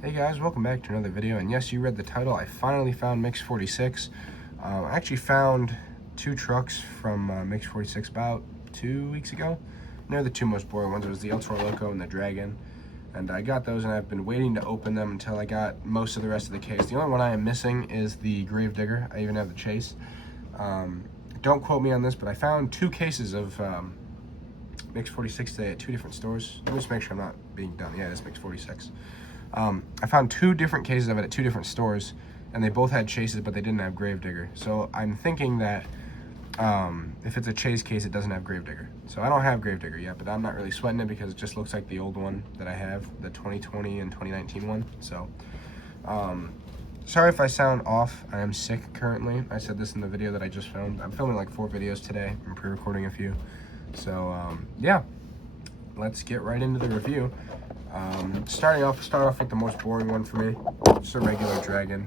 Hey guys, welcome back to another video, and yes, you read the title. I finally found Mix 46. I actually found two trucks from Mix 46 about 2 weeks ago. They're the two most boring ones. It was the Toro Loco and the Dragon, and I got those, and I've been waiting to open them until I got most of the rest of the case. The only one I am missing is the Gravedigger. I even have the Chase. Don't quote me on this, but I found two cases of Mix 46 today at two different stores. Let me just make sure I'm not being dumb. Yeah, it's Mix 46. I found two different cases of it at two different stores, and they both had Chases, but they didn't have Gravedigger. So I'm thinking that if it's a Chase case, it doesn't have Gravedigger. So I don't have Gravedigger yet, but I'm not really sweating it because it just looks like the old one that I have, the 2020 and 2019 one. So sorry if I sound off. I am sick currently. I said this in the video that I just filmed. I'm filming like 4 videos today. I'm pre-recording a few. So yeah, let's get right into the review. Start off with the most boring one for me. Just a regular Dragon.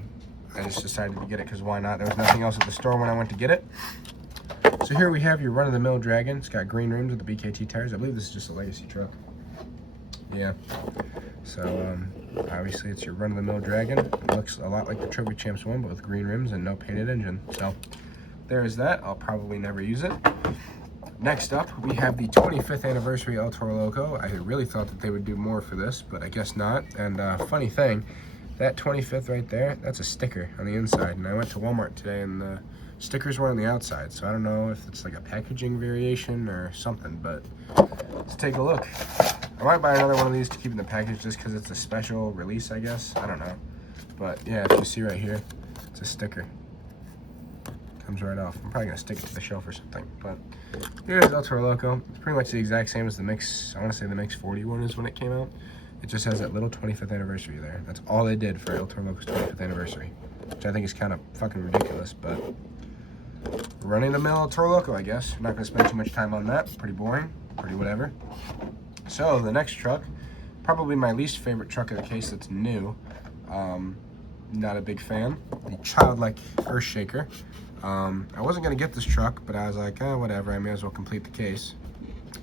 I just decided to get it because why not? There was nothing else at the store when I went to get it. So here we have your run-of-the-mill Dragon. It's got green rims with the BKT tires. I believe this is just a legacy truck. Yeah. So obviously it's your run-of-the-mill Dragon. It looks a lot like the Trophy Champs one, but with green rims and no painted engine. So there is that. I'll probably never use it. Next up, we have the 25th anniversary El Toro Loco. I really thought that they would do more for this, but I guess not. And funny thing, that 25th right there, that's a sticker on the inside. And I went to Walmart today, and the stickers were on the outside. So I don't know if it's like a packaging variation or something, but let's take a look. I might buy another one of these to keep in the package just because it's a special release, I guess. I don't know. But yeah, if you see right here, it's a sticker. Comes right off. I'm probably gonna stick it to the shelf or something, but here's El Toro Loco. It's pretty much the exact same as the Mix. I want to say the Mix 40 one is when it came out. It just has that little 25th anniversary there. That's all they did for El Toro Loco's 25th anniversary, which I think is kind of fucking ridiculous. But running the mill El Toro Loco, I guess. I'm not gonna spend too much time on that. Pretty boring. Pretty whatever. So the next truck, probably my least favorite truck of the case that's new. Not a big fan. The Childlike Earthshaker. I wasn't going to get this truck, but I was like, whatever, I may as well complete the case.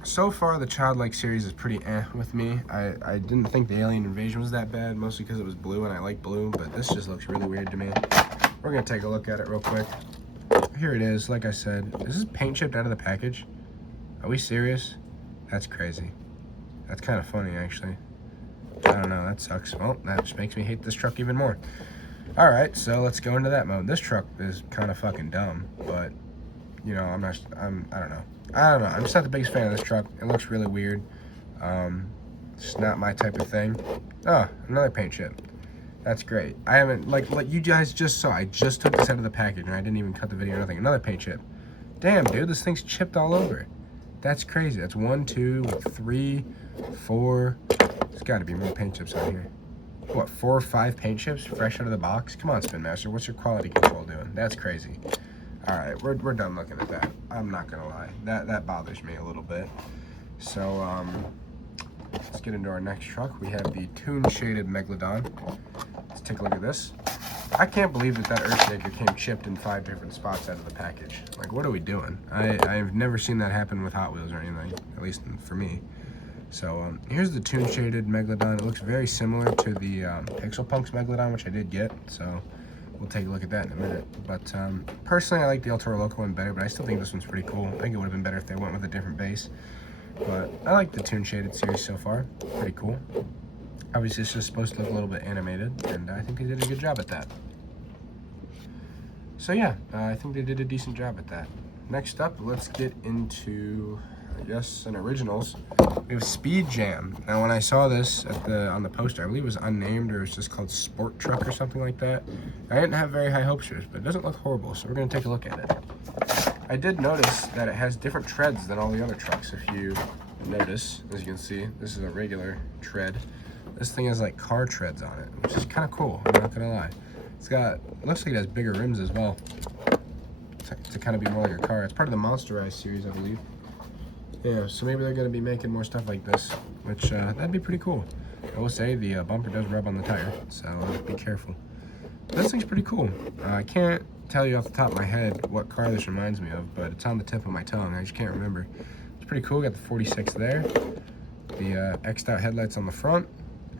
So far, the Childlike series is pretty with me. I didn't think the Alien Invasion was that bad, mostly because it was blue, and I like blue, but this just looks really weird to me. We're going to take a look at it real quick. Here it is, like I said. Is this paint chipped out of the package? Are we serious? That's crazy. That's kind of funny, actually. I don't know, that sucks. Well, that just makes me hate this truck even more. Alright, so let's go into that mode. This truck is kind of fucking dumb, but, you know, I don't know. I'm just not the biggest fan of this truck. It looks really weird. It's not my type of thing. Oh, another paint chip. That's great. I haven't, like you guys just saw, I just took this out of the package, and I didn't even cut the video or nothing. Another paint chip. Damn, dude, this thing's chipped all over. That's crazy. That's 1, 2, 3, 4. There's got to be more paint chips out here. What, 4 or 5 paint chips fresh out of the box? Come on, Spin Master, what's your quality control doing? That's crazy. Alright, we're done looking at that. I'm not gonna lie. That bothers me a little bit. So, let's get into our next truck. We have the tune-shaded Megalodon. Let's take a look at this. I can't believe that Earthshaker came chipped in 5 different spots out of the package. Like, what are we doing? I've never seen that happen with Hot Wheels or anything, at least for me. So here's the tune-shaded Megalodon. It looks very similar to the Pixel Punks Megalodon, which I did get. So we'll take a look at that in a minute. But personally, I like the El Toro Loco one better, but I still think this one's pretty cool. I think it would have been better if they went with a different base. But I like the tune-shaded series so far. Pretty cool. Obviously, it's just supposed to look a little bit animated, and I think they did a good job at that. So yeah, I think they did a decent job at that. Next up, let's get into, I guess, an originals. We have Speed Jam. Now, when I saw this on the poster, I believe it was unnamed, or it was just called Sport Truck or something like that. I didn't have very high hopes for this, but it doesn't look horrible, so we're going to take a look at it. I did notice that it has different treads than all the other trucks. If you notice, as you can see, this is a regular tread. This thing has like car treads on it, which is kind of cool, I'm not going to lie. It looks like it has bigger rims as well, to kind of be more like a car. It's part of the Monsterized series, I believe. Yeah, so maybe they're going to be making more stuff like this, which that'd be pretty cool. I will say the bumper does rub on the tire, so be careful. This thing's pretty cool. I can't tell you off the top of my head what car this reminds me of, but it's on the tip of my tongue. I just can't remember. It's pretty cool. Got the 46 there. The X'd out headlights on the front.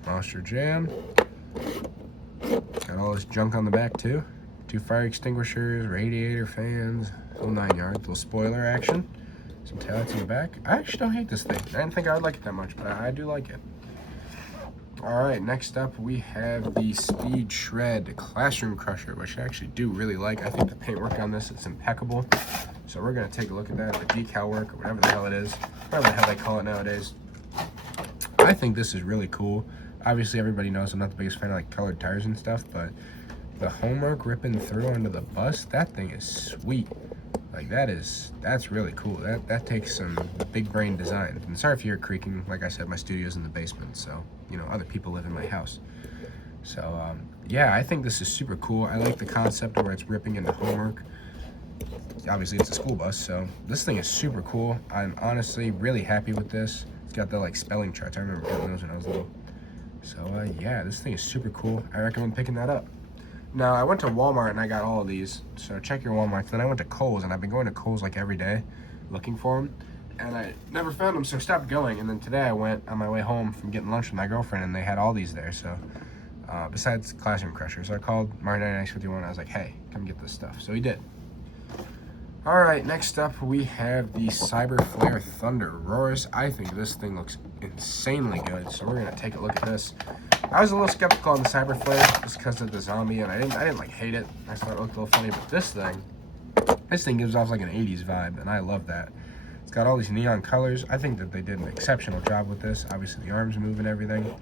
Monster Jam. Got all this junk on the back too. 2 fire extinguishers, radiator fans, whole 9 yards. Little spoiler action. Some taillights in the back. I actually don't hate this thing. I didn't think I would like it that much, but I do like it. Alright, next up we have the Speed Shred Classroom Crusher, which I actually do really like. I think the paintwork on this is impeccable. So we're going to take a look at that, the decal work, or whatever the hell it is. Whatever the hell they call it nowadays. I think this is really cool. Obviously everybody knows I'm not the biggest fan of like colored tires and stuff, but the homework ripping through onto the bus, that thing is sweet. Like that's really cool. That takes some big brain design. And sorry if you're creaking. Like I said, my studio's in the basement, so you know other people live in my house. So yeah, I think this is super cool. I like the concept where it's ripping into homework. Obviously it's a school bus, so this thing is super cool. I'm honestly really happy with this. It's got the like spelling charts. I remember getting those when I was little. So yeah, this thing is super cool. I recommend picking that up. Now, I went to Walmart and I got all of these, so check your Walmart. Then I went to Kohl's, and I've been going to Kohl's like every day looking for them, and I never found them, so I stopped going. And then today I went on my way home from getting lunch with my girlfriend, and they had all these there, so besides Classroom Crusher. So I called Marty 9951, I was like, hey, come get this stuff. So he did. Alright, next up we have the Cyber Flare Thunderous. I think this thing looks insanely good, so we're going to take a look at this. I was a little skeptical on the Cyber Flare just because of the zombie, and I didn't like hate it. I thought it looked a little funny, but this thing gives off like an 80s vibe, and I love that. It's got all these neon colors. I think that they did an exceptional job with this. Obviously the arms move and everything.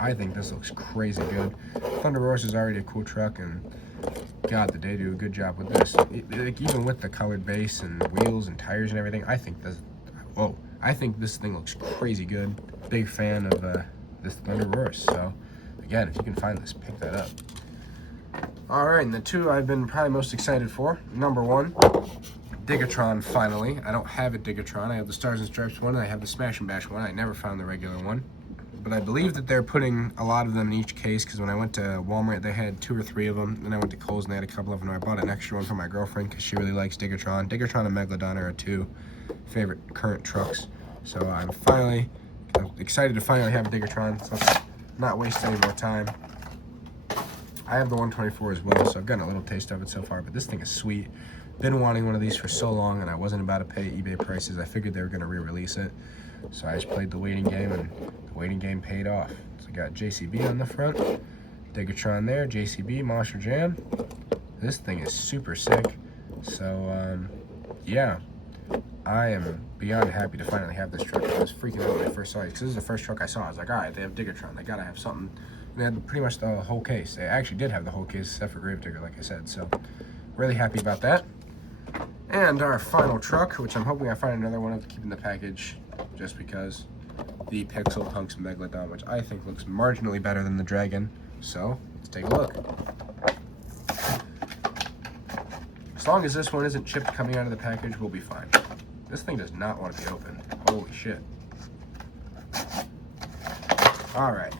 I think this looks crazy good. Thunderous is already a cool truck, and God, did they do a good job with this. Like, even with the colored base and wheels and tires and everything, I think this thing looks crazy good. Big fan of this Thunderous. So again, if you can find this, pick that up. Alright, and the two I've been probably most excited for. Number one, Digatron finally. I don't have a Digatron. I have the Stars and Stripes one, and I have the Smash and Bash one. I never found the regular one. But I believe that they're putting a lot of them in each case, because when I went to Walmart, they had 2 or 3 of them. Then I went to Kohl's, and they had a couple of them. I bought an extra one for my girlfriend, because she really likes Digatron. Digatron and Megalodon are her 2 favorite current trucks. So I'm excited to finally have a Digatron, so let's not waste any more time. I have the 124 as well, so I've gotten a little taste of it so far, but this thing is sweet. Been wanting one of these for so long, and I wasn't about to pay eBay prices. I figured they were going to re-release it, so I just played the waiting game, and the waiting game paid off. So I got JCB on the front, Digatron there, JCB, Monster Jam. This thing is super sick. So yeah, I am beyond happy to finally have this truck. I was freaking out when I first saw it, because this is the first truck I saw. I was like, alright, they have Digatron, they gotta have something. And they had pretty much the whole case. They actually did have the whole case, except for Gravedigger, like I said. So really happy about that. And our final truck, which I'm hoping I find another one of to keep in the package, just because, the Pixel Punks Megalodon, which I think looks marginally better than the Dragon. So let's take a look. As long as this one isn't chipped coming out of the package, we'll be fine. This thing does not want to be open. Holy shit. Alright.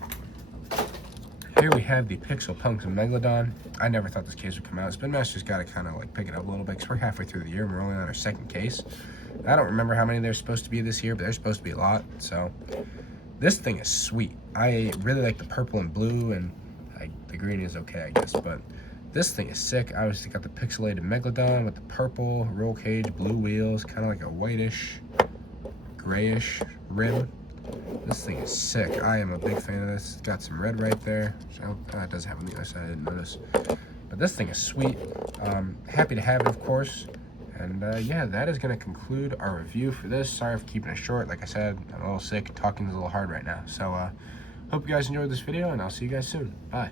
Here we have the Pixel Punks Megalodon. I never thought this case would come out. Spin Master's got to kind of like pick it up a little bit, because we're halfway through the year and we're only on our 2nd case. I don't remember how many there's supposed to be this year, but there's supposed to be a lot. So this thing is sweet. I really like the purple and blue, and the green is okay, I guess, but this thing is sick. Obviously got the pixelated Megalodon with the purple roll cage, blue wheels, kind of like a whitish, grayish rim. This thing is sick. I am a big fan of this. It's got some red right there. So, it does have on the other side, I didn't notice. But this thing is sweet. Happy to have it, of course. And yeah, that is going to conclude our review for this. Sorry for keeping it short. Like I said, I'm a little sick. Talking is a little hard right now. So, hope you guys enjoyed this video, and I'll see you guys soon. Bye.